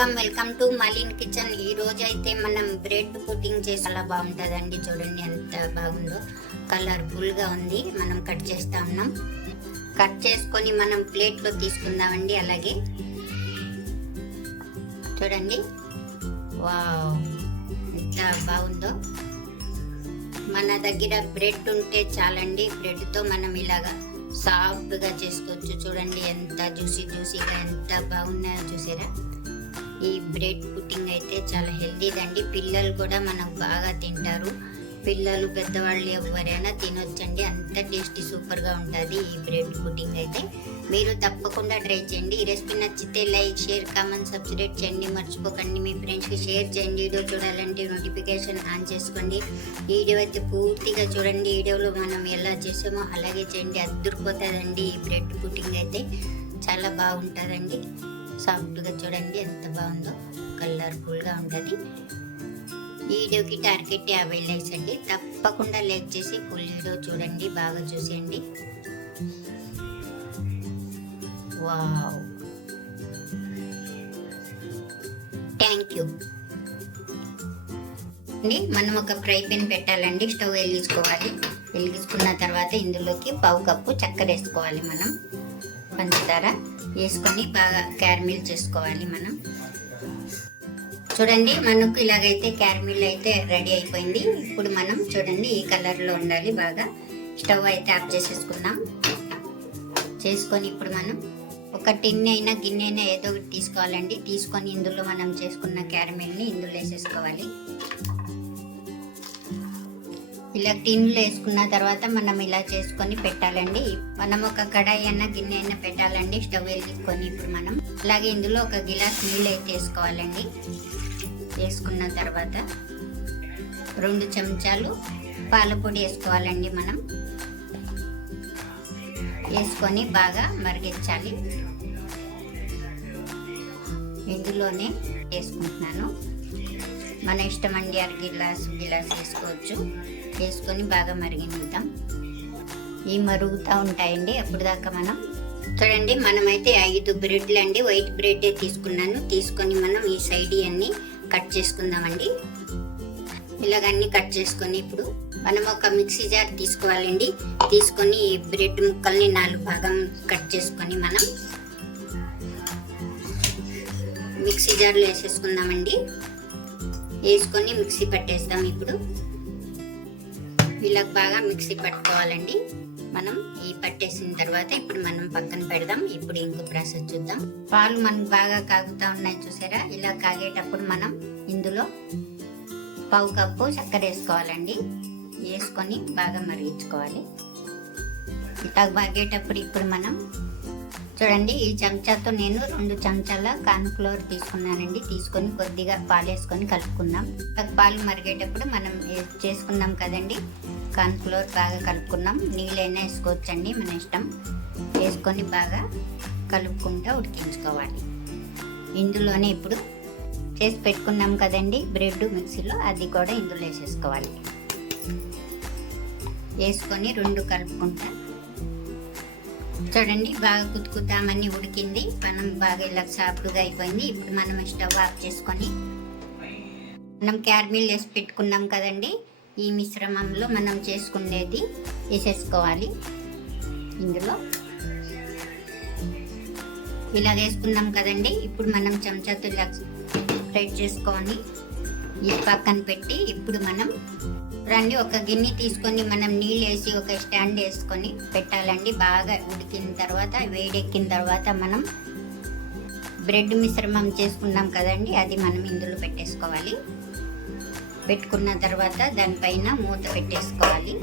Welcome welcome to Malin kitchen. ఈ రోజు అయితే మనం బ్రెడ్ పుట్టింగ్ చేసి చాలా బాగుంటుందండి చూడండి ఎంత బాగుందో. కలర్ఫుల్గా ఉంది. మనం కట్ చేస్తా ఉన్నాం. కట్ చేసుకొని మనం ప్లేట్లో తీసుకుందామండి అలాగే. చూడండి. వావ్ ఎంత బాగుందో. మన దగ్గర బ్రెడ్ ఉంటే చాలండి. బ్రెడ్తో మనం ఇలాగా సాఫ్ట్గా చేసుకోవచ్చు. చూడండి ఎంత జ్యూసీ జ్యూసీగా ఎంత బాగున్నాయో చూసారా? ఈ బ్రెడ్ పుట్టింగ్ అయితే చాలా హెల్దీదండి పిల్లలు కూడా మనకు బాగా తింటారు. పిల్లలు పెద్దవాళ్ళు ఎవరైనా తినొచ్చండి. అంత టేస్టీ సూపర్గా ఉంటుంది ఈ బ్రెడ్ పుట్టింగ్ అయితే. మీరు తప్పకుండా ట్రై చేయండి. ఈ రెసిపీ నచ్చితే లైక్ షేర్ కామెంట్ సబ్స్క్రైబ్ చేయండి. మర్చిపోకండి. మీ ఫ్రెండ్స్కి షేర్ చేయండి. వీడియో చూడాలంటే నోటిఫికేషన్ ఆన్ చేసుకోండి. వీడియో అయితే పూర్తిగా చూడండి. వీడియోలో మనం ఎలా చేసామో అలాగే చేయండి. అద్దరిపోతుందండి ఈ బ్రెడ్ పుట్టింగ్ అయితే. చాలా బాగుంటుందండి. సాఫ్ట్గా చూడండి ఎంత బాగుందో. కలర్ఫుల్గా ఉంటుంది. వీడియోకి టార్గెట్ యాభై లైక్స్ అండి. తప్పకుండా లైక్ చేసి ఫుల్ వీడియో చూడండి బాగా చూసేయండి. వావ్. Thank you. అండి మనం ఒక ఫ్రై పెన్ పెట్టాలండి స్టవ్ వెలిగించుకోవాలి. వెలిగించుకున్న తర్వాత ఇందులోకి పావు కప్పు చక్కెర వేసుకోవాలి మనం. పంచదార. వేసుకొని బాగా క్యారమిల్ చేసుకోవాలి మనం. చూడండి మనకు ఇలాగైతే క్యారమిల్ అయితే రెడీ అయిపోయింది. ఇప్పుడు మనం చూడండి ఈ కలర్లో ఉండాలి బాగా. స్టవ్ అయితే ఆఫ్ చేసేసుకుందాం. చేసుకొని ఇప్పుడు మనం ఒక టిన్ అయినా గిన్నె అయినా ఏదో ఒకటి తీసుకోవాలండి. తీసుకొని ఇందులో మనం చేసుకున్న క్యారమిల్ని ఇందులో వేసేసుకోవాలి. ఇలా టిన్లు వేసుకున్న తర్వాత మనం ఇలా చేసుకొని పెట్టాలండి. మనం ఒక కడాయి అయినా గిన్నె అయినా పెట్టాలండి స్టవ్ వెలిగించుకొని ఇప్పుడు మనం. అలాగే ఇందులో ఒక గిలాస్ నీళ్ళు అయితే వేసుకోవాలండి వేసుకున్న తర్వాత రెండు చెంచాలు పాలపొడి వేసుకోవాలండి మనం. వేసుకొని బాగా మరిగించాలి. ఇందులోనే వేసుకుంటున్నాను. మన ఇష్టం అండి అర గిలాస్ గిలాస్ వేసుకోవచ్చు. వేసుకొని బాగా మరిగినిద్దాం ఇవి మరుగుతూ ఉంటాయండి. అప్పుడు దాకా మనం చూడండి మనమైతే ఐదు బ్రెడ్లు అండి వైట్ బ్రెడ్ తీసుకున్నాను. తీసుకొని మనం ఈ సైడ్ అన్ని కట్ చేసుకుందామండి. ఇలాగ అన్ని కట్ చేసుకొని ఇప్పుడు మనం ఒక మిక్సీ జార్ తీసుకోవాలండి. తీసుకొని ఈ బ్రెడ్ ముక్కల్ని నాలుగు భాగం కట్ చేసుకొని మనం మిక్సీ జార్లో వేసేసుకుందామండి. వేసుకొని మిక్సీ పట్టేస్తాం ఇప్పుడు. ఇలా బాగా మిక్సీ పట్టుకోవాలండి. మనం ఈ పట్టేసిన తర్వాత ఇప్పుడు మనం పక్కన పెడదాం. ఇప్పుడు ఇంకో ప్రాసెస్ చూద్దాం. పాలు మనకు బాగా కాగుతా ఉన్నాయి చూసారా? ఇలా కాగేటప్పుడు మనం ఇందులో పావు కప్పు చక్కెర వేసుకోవాలండి. వేసుకొని బాగా మరిగించుకోవాలి. ఇట్లా బాగేటప్పుడు ఇప్పుడు మనం చూడండి ఈ చెంచాతో నేను రెండు చెంచాల కార్న్ఫ్లవర్ తీసుకున్నానండి. తీసుకొని కొద్దిగా పాలు వేసుకొని కలుపుకుందాం పాలు మరిగేటప్పుడు మనం చేసుకున్నాం కదండి. కార్న్ఫ్లవర్ బాగా కలుపుకున్నాం నీళ్ళైనా వేసుకోవచ్చండి మన ఇష్టం. వేసుకొని బాగా కలుపుకుంటూ ఉడికించుకోవాలి. ఇందులోనే ఇప్పుడు చేసి పెట్టుకున్నాం కదండి బ్రెడ్ మిక్సీలో అది కూడా ఇందులో వేసేసుకోవాలి. వేసుకొని రెండు కలుపుకుంటా చూడండి బాగా కుతుకుతామని ఉడికింది. మనం బాగా ఇలా సాఫ్ట్గా అయిపోయింది. ఇప్పుడు మనం స్టవ్ ఆఫ్ చేసుకొని మనం క్యారమిల్ వేసి పెట్టుకున్నాం కదండి. ఈ మిశ్రమంలో మనం చేసుకునేది వేసేసుకోవాలి. ఇందులో ఇలా వేసుకున్నాం కదండి. ఇప్పుడు మనం చెంచాతో ఇలా స్ప్రెడ్ చేసుకొని ఈ పక్కన పెట్టి ఇప్పుడు మనం రండి ఒక గిన్నె తీసుకొని మనం నీళ్ళు వేసి ఒక స్టాండ్ వేసుకొని పెట్టాలండి. బాగా ఉడికిన తర్వాత వేడెక్కిన తర్వాత మనం బ్రెడ్ మిశ్రమం చేసుకున్నాం కదండి అది మనం ఇందులో పెట్టేసుకోవాలి. పెట్టుకున్న తర్వాత దానిపైన మూత పెట్టేసుకోవాలి.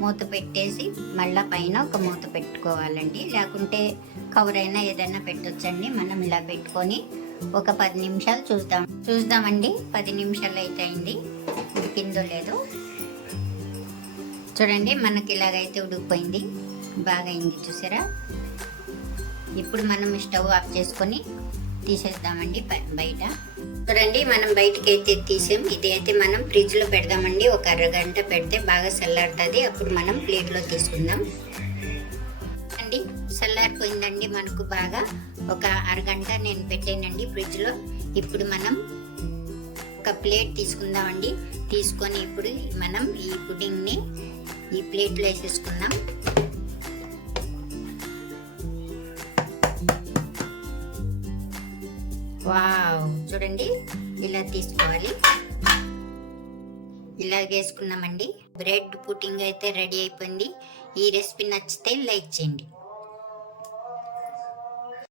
మూత పెట్టేసి మళ్ళా పైన ఒక మూత పెట్టుకోవాలండి. లేకుంటే కవర్ అయినా ఏదైనా పెట్టొచ్చండి. మనం ఇలా పెట్టుకొని ఒక పది నిమిషాలు చూద్దాం. చూద్దామండి పది నిమిషాలు అయితే అయింది. ఉడికిందో లేదో. చూడండి మనకి ఇలాగైతే ఉడికిపోయింది. బాగా అయింది చూసారా? ఇప్పుడు మనం స్టవ్ ఆఫ్ చేసుకొని తీసేద్దామండి బయట. చూడండి మనం బయటకి అయితే తీసాం. ఇది అయితే మనం ఫ్రిడ్జ్లో పెడదామండి. ఒక అరగంట పెడితే బాగా చల్లారుతుంది. అప్పుడు మనం ప్లేట్లో తీసుకుందాం. అండి చల్లారిపోయిందండి మనకు బాగా. ఒక అరగంట నేను పెట్టానండి ఫ్రిడ్జ్లో. ఇప్పుడు మనం ఒక ప్లేట్ తీసుకుందామండి. తీసుకొని ఇప్పుడు మనం ఈ పుడ్డింగ్ని ఈ ప్లేట్లో వేసేసుకుందాం. వావ్ చూడండి ఇలా తీసుకోవాలి. ఇలా వేసుకున్నామండి బ్రెడ్ పుట్టింగ్ అయితే రెడీ అయిపోయింది. ఈ రెసిపీ నచ్చితే లైక్ చేయండి.